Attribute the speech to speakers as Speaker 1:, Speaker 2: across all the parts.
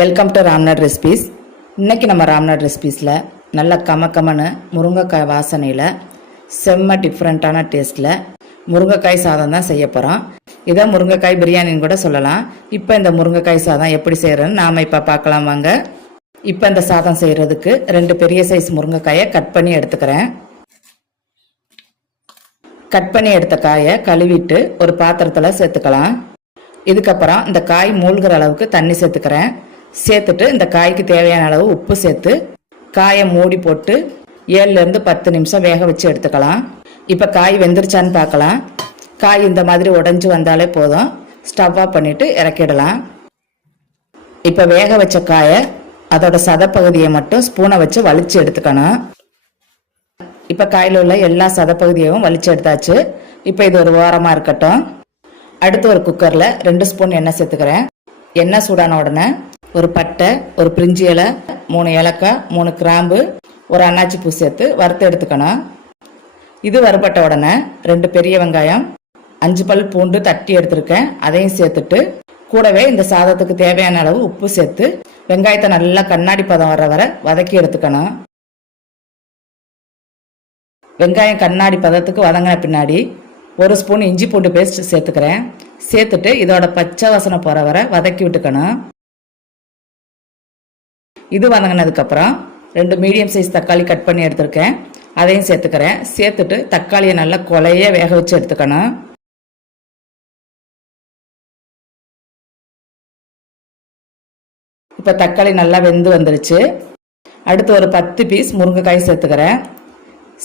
Speaker 1: Welcome to Ramnad recipes இன்றைக்கி நம்ம ராம்நாட் ரெசிபீஸில் நல்ல கம கமன்னு முருங்கைக்காய் வாசனையில் செம்ம டிஃப்ரெண்ட்டான டேஸ்ட்டில் முருங்கைக்காய் சாதம் தான் செய்ய போகிறோம் இதை முருங்கைக்காய் பிரியாணின்னு கூட சொல்லலாம். இப்போ இந்த முருங்கைக்காய் சாதம் எப்படி செய்கிறேன்னு நாம் இப்போ பார்க்கலாம் வாங்க. இப்போ இந்த சாதம் செய்கிறதுக்கு ரெண்டு பெரிய சைஸ் முருங்கைக்காயை கட் பண்ணி எடுத்துக்கிறேன். கட் பண்ணி எடுத்த காயை கழுவிட்டு ஒரு பாத்திரத்தில் சேர்த்துக்கலாம். இதுக்கப்புறம் இந்த காய் மூழ்கிற அளவுக்கு தண்ணி சேர்த்துக்கிறேன். சேர்த்துட்டு இந்த காய்க்கு தேவையான அளவு உப்பு சேர்த்து காயை மூடி போட்டு ஏழுலேருந்து பத்து நிமிஷம் வேக வச்சு எடுத்துக்கலாம். இப்போ காய் வெந்துருச்சான்னு பார்க்கலாம். காய் இந்த மாதிரி உடஞ்சி வந்தாலே போதும். ஸ்டவ் ஆஃப் பண்ணிவிட்டு இறக்கிடலாம். இப்போ வேக வச்ச காயை அதோட சதப்பகுதியை மட்டும் ஸ்பூனை வச்சு வலிச்சு எடுத்துக்கணும். இப்போ காயில் உள்ள எல்லா சதப்பகுதியையும் வலிச்சு எடுத்தாச்சு. இப்போ இது ஒரு ஓரமாக இருக்கட்டும். அடுத்து ஒரு குக்கரில் ரெண்டு ஸ்பூன் எண்ணெய் சேர்த்துக்கிறேன். எண்ணெய் சூடான உடனே ஒரு பட்டை ஒரு பிரிஞ்சி இலை மூணு ஏலக்காய் மூணு கிராம்பு ஒரு அன்னாச்சி பூ சேர்த்து வறுத்து எடுத்துக்கணும். இது வறுபட்ட உடனே ரெண்டு பெரிய வெங்காயம் அஞ்சு பல் பூண்டு தட்டி எடுத்திருக்கேன். அதையும் சேர்த்துட்டு கூடவே இந்த சாதத்துக்கு தேவையான அளவு உப்பு சேர்த்து வெங்காயத்தை நல்லா கண்ணாடி பதம் வர வர வதக்கி எடுத்துக்கணும். வெங்காயம் கண்ணாடி பதத்துக்கு வதங்கின பின்னாடி ஒரு ஸ்பூன் இஞ்சி பூண்டு பேஸ்ட் சேர்த்துக்கிறேன். சேர்த்துட்டு இதோட பச்சை வசனை போகிற வரை வதக்கி விட்டுக்கணும். இது வதங்கினதுக்கப்புறம் ரெண்டு மீடியம் சைஸ் தக்காளி கட் பண்ணி எடுத்திருக்கேன். அதையும் சேர்த்துக்கிறேன். சேர்த்துட்டு தக்காளியை நல்லா கொலைய வேக வச்சு எடுத்துக்கணும். இப்போ தக்காளி நல்லா வெந்து வந்துருச்சு. அடுத்து ஒரு பத்து பீஸ் முருங்கைக்காய் சேர்த்துக்கிறேன்.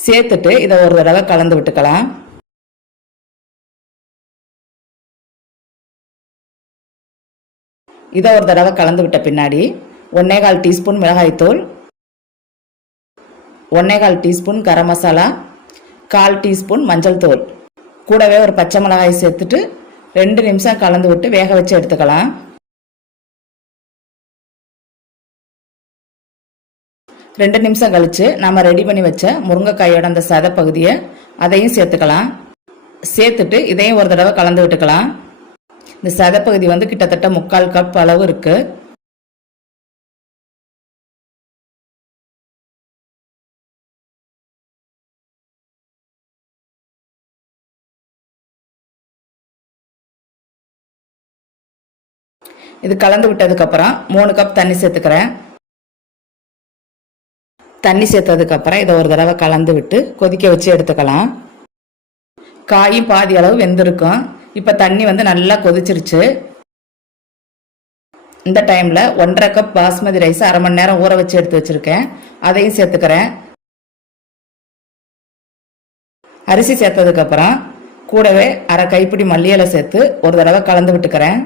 Speaker 1: சேர்த்துட்டு இதை ஒரு தடவை கலந்து விட்டுக்கலாம். இதை ஒரு தடவை கலந்து விட்ட பின்னாடி ஒன்னேகால் டீஸ்பூன் மிளகாய்த்தூள் ஒன்னேகால் டீஸ்பூன் கரம் மசாலா கால் டீஸ்பூன் மஞ்சள் தூள். கூடவே ஒரு பச்சை மிளகாய் சேர்த்துட்டு ரெண்டு நிமிஷம் கலந்து விட்டு வேக வச்சு எடுத்துக்கலாம். ரெண்டு நிமிஷம் கழிச்சு நம்ம ரெடி பண்ணி வச்ச முருங்கைக்காயோட அந்த சத பகுதியை அதையும் சேர்த்துக்கலாம். சேர்த்துட்டு இதையும் ஒரு தடவை கலந்து விட்டுக்கலாம். இந்த சதப்பகுதி வந்து கிட்டத்தட்ட முக்கால் கப் அளவு இருக்கு. இது கலந்து விட்டதுக்கு அப்புறம் மூணு கப் தண்ணி சேர்த்துக்கிறேன். தண்ணி சேர்த்ததுக்கு அப்புறம் இதை ஒரு தடவை கலந்து விட்டு கொதிக்க வச்சு எடுத்துக்கலாம். காயும் பாதி அளவு வெந்திருக்கும். இப்போ தண்ணி வந்து நல்லா கொதிச்சிருச்சு. இந்த டைமில் ஒன்றரை கப் பாஸ்மதி ரைஸ் அரை மணி நேரம் ஊற வச்சு எடுத்து வச்சுருக்கேன். அதையும் சேர்த்துக்கிறேன். அரிசி சேர்த்ததுக்கப்புறம் கூடவே அரை கைப்பிடி மல்லியலை சேர்த்து ஒரு தடவை கலந்து விட்டுக்கிறேன்.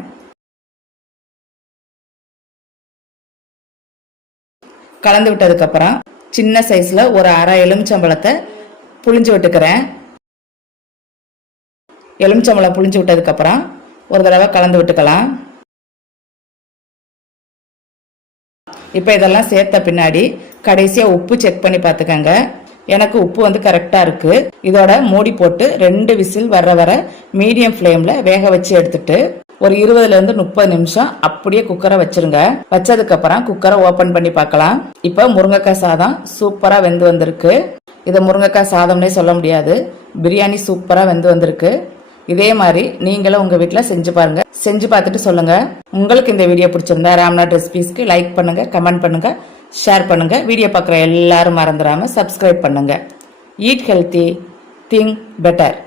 Speaker 1: கலந்து விட்டதுக்கப்புறம் சின்ன சைஸில் ஒரு அரை எலுமிச்சம்பழத்தை புளிஞ்சு விட்டுக்கிறேன். எலுமிச்சம்பழம் புளிஞ்சு விட்டதுக்கப்புறம் ஒரு தடவை கலந்து விட்டுக்கலாம். இப்போ இதெல்லாம் சேர்த்த பின்னாடி கடைசியாக உப்பு செக் பண்ணி பார்த்துக்கங்க. எனக்கு உப்பு வந்து கரெக்டாக இருக்குது இதோட மூடி போட்டு ரெண்டு விசில் வர வர மீடியம் ஃப்ளேமில் வேக வச்சு எடுத்துட்டு ஒரு இருபதுலேருந்து முப்பது நிமிஷம் அப்படியே குக்கரை வச்சிருங்க. வச்சதுக்கப்புறம் குக்கரை ஓப்பன் பண்ணி பார்க்கலாம். இப்போ முருங்கைக்காய் சாதம் சூப்பராக வெந்து வந்திருக்கு. இதை முருங்கைக்காய் சாதம்னே சொல்ல முடியாது. பிரியாணி சூப்பராக வெந்து வந்திருக்கு. இதே மாதிரி நீங்களும் உங்கள் வீட்டில் செஞ்சு பாருங்க. செஞ்சு பார்த்துட்டு சொல்லுங்க. உங்களுக்கு இந்த வீடியோ பிடிச்சிருந்தா ராம்நாத் ரெசிபீஸ்க்கு லைக் பண்ணுங்க கமெண்ட் பண்ணுங்க ஷேர் பண்ணுங்க. வீடியோ பார்க்குற எல்லாரும் மறந்துடாம சப்ஸ்கிரைப் பண்ணுங்க. Eat healthy think better